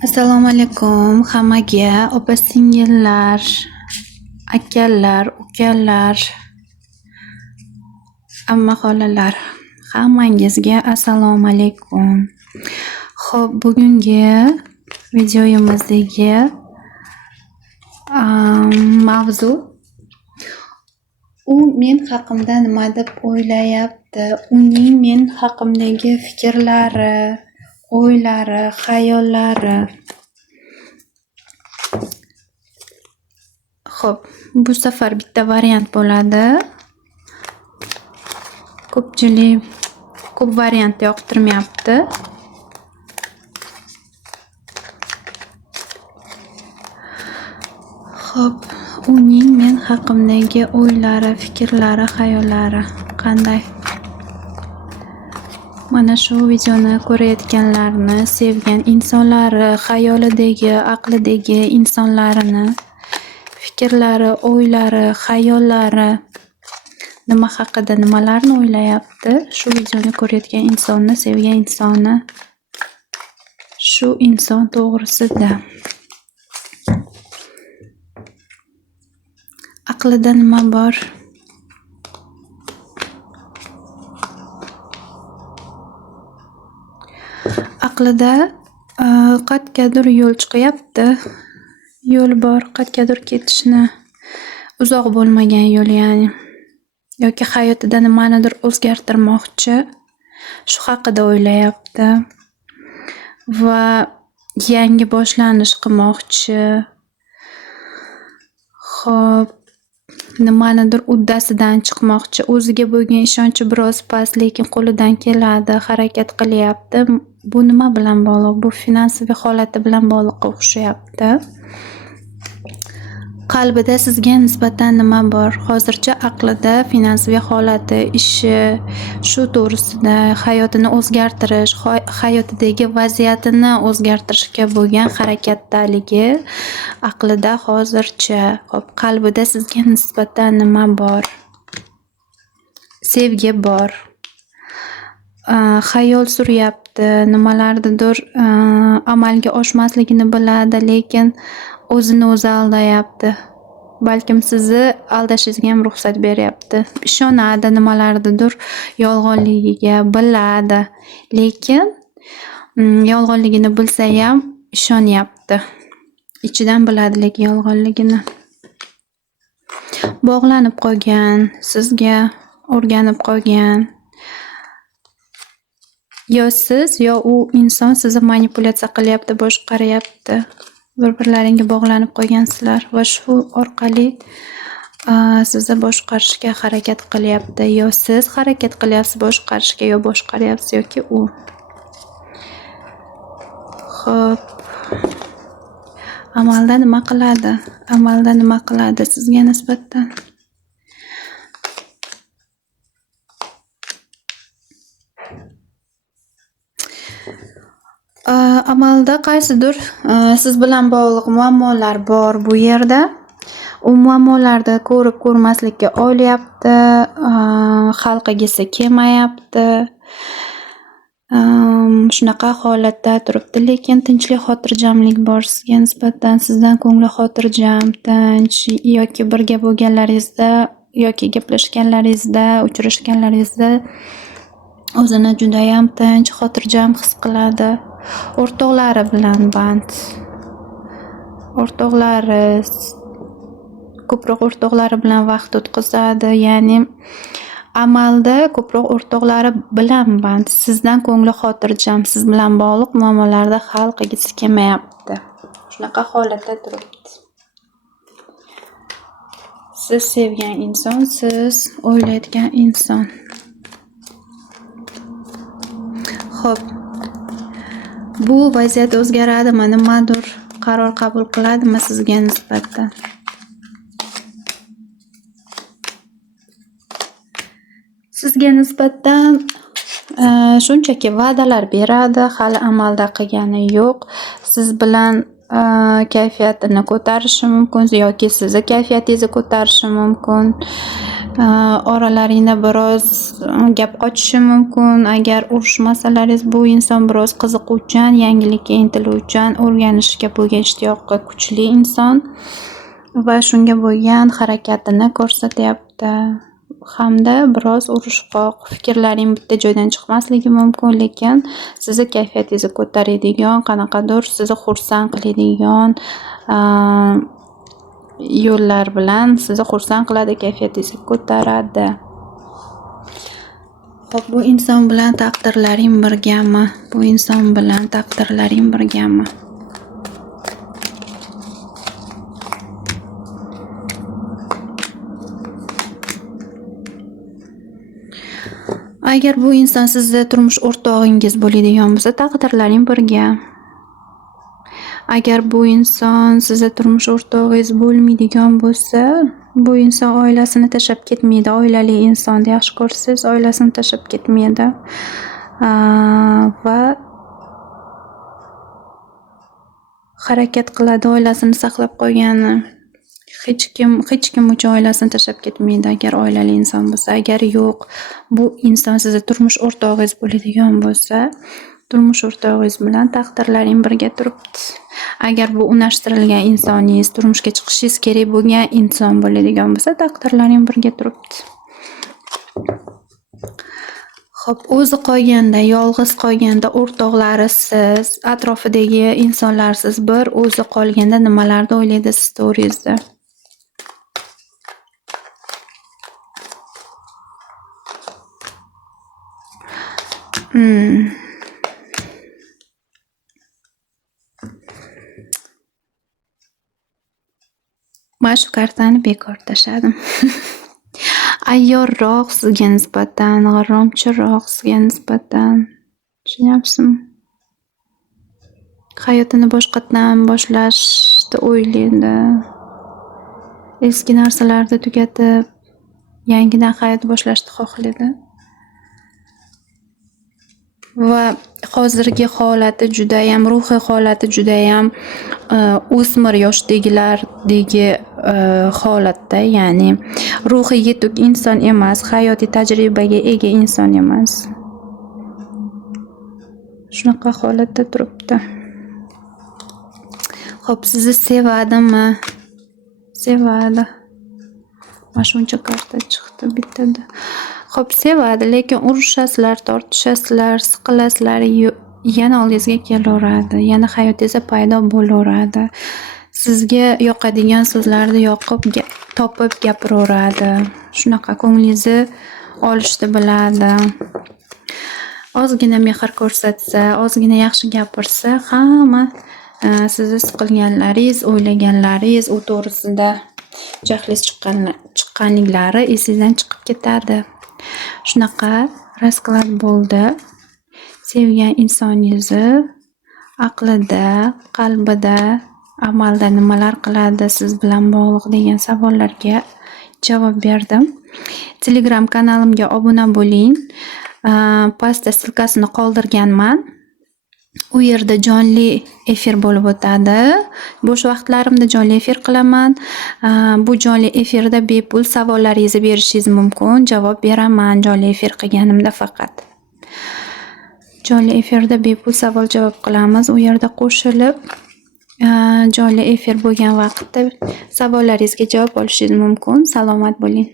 Assalomu alaykum hammaga, opa-singillar, akalar, ukalar, amma-xolalar, hammangizga assalomu alaykum. Xo'p, bugungi videoyimizdagi mavzu u men haqimda nima deb o'ylayapti, uning men haqimdagi fikrlari, o'ylari, xayollari. Xo'p, bu safar bitta variant bo'ladi. Ko'pchilik ko'p variant yoqtirmayapti. Xo'p, uning men haqimdagi o'ylari, fikrlari, xayollari qanday? Mana shu videoni ko'rayotganlarni, sevgan insonlari, xayolidagi, aqlidagi insonlarini fikrlari, o'ylari, xayollari nima haqida, nimalarni o'ylayapti? Shu videoni ko'rayotgan insonni, sevgan insonni, shu inson to'g'risida. Aqlida nima bor? Aqlida qayergadir yo'l chiqyapti. Yo'l bor, qayergadir ketishni, uzoq bo'lmagan yo'l ya'ni. Yoki hayotida nimanidir o'zgartirmoqchi, shu haqida o'ylayapti. Va yangi boshlanish qilmoqchi. Xo'p, nimanidir uddasidan chiqmoqchi, o'ziga bo'lgan ishonchi biroz past, lekin qo'lidan keladi, harakat qilyapti. Bu nima bilan bog'liq? Bu finansiy holati bilan bog'liq o'xshayapti. Qalbida sizga nisbatan nima bor? Hozircha aqlida finansiy holati, ishi, shu to'g'risida, hayotini o'zgartirish, hayotidagi vaziyatini o'zgartirishga bo'lgan harakatdaligi aqlida hozircha. Xo'p, qalbida sizga nisbatan nima bor? Sevgi bor. Xayol suryapti, nimalarnidir amalga oshmasligini biladi, lekin o'zini o'zi aldayapti. Balkim sizni aldashingizga ham ruxsat beryapti. Ishonadi nimalarnidir yolg'onligiga, biladi, lekin yolg'onligini bilsa ham ishonyapti. Ichidan biladi lekin yolg'onligini. Bog'lanib qolgan, sizga o'rganib qolgan. Yo siz, yo u inson sizni manipulyatsiya qilyapti, boshqaryapti. Bir-birlaringga bog'lanib qolgansizlar va shu orqali sizni boshqarishga harakat qilyapti. Yo siz harakat qilyapsiz boshqarishga, yo boshqaryapsiz yoki u. Xo'p. Amalda nima qiladi? Amalda nima qiladi sizga nisbatan? Amalda qaysidir siz bilan bog'liq muammolar bor bu yerda. U muammolarni ko'rib ko'rmaslikka olyapti, hal qilgisi kelmayapti. Shunaqa holatda turibdi, lekin tinchlik, xotirjamlik bor sizga nisbatan. Sizdan ko'ngli xotirjam, tinch, yoki birga bo'lganlaringizda, yoki gaplashganlaringizda, uchrashganlaringizda o'zini juda ham tinch, xotirjam his qiladi. O'rtoqlari bilan band. O'rtoqlari, ko'proq o'rtoqlari bilan vaqt o'tkazadi, ya'ni amalda ko'proq o'rtoqlari bilan band. Sizdan ko'ngli xotirjam, siz bilan bog'liq muammolarni hal qilgisi kelmayapti. Shunaqa holatda turibdi. Siz sevgan inson, siz o'ylayotgan inson. Xo'p. Bu vaziyat o'zgaradimi? Nimadir qaror qabul qiladimi sizga nisbatan? Sizga nisbatan shunchaki va'dalar beradi, hali amalda qilgani yo'q. Siz bilan kayfiyatini ko'tarishi mumkin yoki sizni kayfiyatingizni ko'tarishi mumkin. Oralaringda biroz gap qochishi mumkin. Agar urushmasalaringiz, bu inson biroz qiziquvchan, yangilikka intiluvchan, o'rganishga bo'lgan ishtiyoqi kuchli inson va shunga bo'lgan harakatini ko'rsatyapti. Hamda biroz urushqoq, fikrlaring bitta joydan chiqmasligi mumkin, lekin sizni kayfiyatingizni ko'taradigan, qanaqadir sizni xursand qiladigan yo'llar bilan sizni xursand qiladi, kayfiyatingizni ko'taradi. Xo'p, bu inson bilan taqdirlaring birgami? Bu inson bilan taqdirlaring birgami? Agar bu inson sizni turmush o'rtog'ingiz bo'ladigan bo'lsa, taqdirlaring birga. Agar bu inson sizni turmush o'rtog'ingiz bo'lmaydigan bo'lsa, bu inson oilasini tashlab ketmaydi. Oilali insonni yaxshi ko'rsangiz, oilasini tashlab ketmaydi. Va harakat qiladi oilasini saqlab qolgani. Hech kim uchun oilasini tashlab ketmaydi agar oilali inson bo'lsa. Agar yo'q, bu inson sizni turmush o'rtog'ingiz bo'ladigan bo'lsa, turmush o'rtog'ingiz bilan taqdirlaring birga turibdi. Agar bu unashtirilgan insoningiz, turmushga chiqishingiz kerak bo'lgan inson bo'ladigan bo'lsa, taqdirlaring birga turibdi. Xo'p, o'zi qolganda, yolg'iz qolganda o'rtoqlarisiz, atrofidagi insonlarsiz bir, o'zi qolganda nimalarni o'ylaydi siz to'g'ringizda? Mana shu kartani bekor tashladim. Ayyorroq sizga nisbatan, g'irromchiroq sizga nisbatan. Tushunyapsizmi? Hayotini boshqatdan boshlashni o'ylaydi. Eski narsalarni tugatib, yangidan hayot boshlashni xohlaydi. Va hozirgi holati judayam, ruhiy holati judayam o'smir yoshdagilardagi holatda, ya'ni ruhiy yetuk inson emas, hayotiy tajribaga ega inson emas. Shunaqa holatda turibdi. Xo'p, sizni sevadimi? Sevadi. Mana shuncha karta chiqdi bittada. Xo'p, sevadi, lekin urushasizlar, tortishasizlar, siqilasizlar, yana oldingizga kelaveradi, yana hayotingizda paydo bo'laveradi. Sizga yoqadigan so'zlarni topib gapiraveradi. Shunaqa ko'nglingizni olishni biladi. Ozgina mehr ko'rsatsa, ozgina yaxshi gapirsa, hamma sizni siqilganlaringiz, o'ylaganlaringiz, u to'g'risida jahlingiz chiqqanliklari esingizdan chiqib ketadi. Shunaqa rasklad bo'ldi. Sevgan insoningizni aqlida, qalbida, amalda nimalar qiladi siz bilan bog'liq degan savollarga javob berdim. Telegram kanalimga obuna bo'ling. Pastda silkasini qoldirganman. U yerda jonli efir bo'lib o'tadi. Bo'sh vaqtlarimda jonli efir qilaman. Bu jonli efirda bepul savollaringizni berishingiz mumkin. Javob beraman jonli efir qilganimda faqat. Jonli efirda bepul savol-javob qilamiz. U yerda qo'shilib jonli efir bo'lgan vaqtda savollaringizga javob olishingiz mumkin. Salomat bo'ling.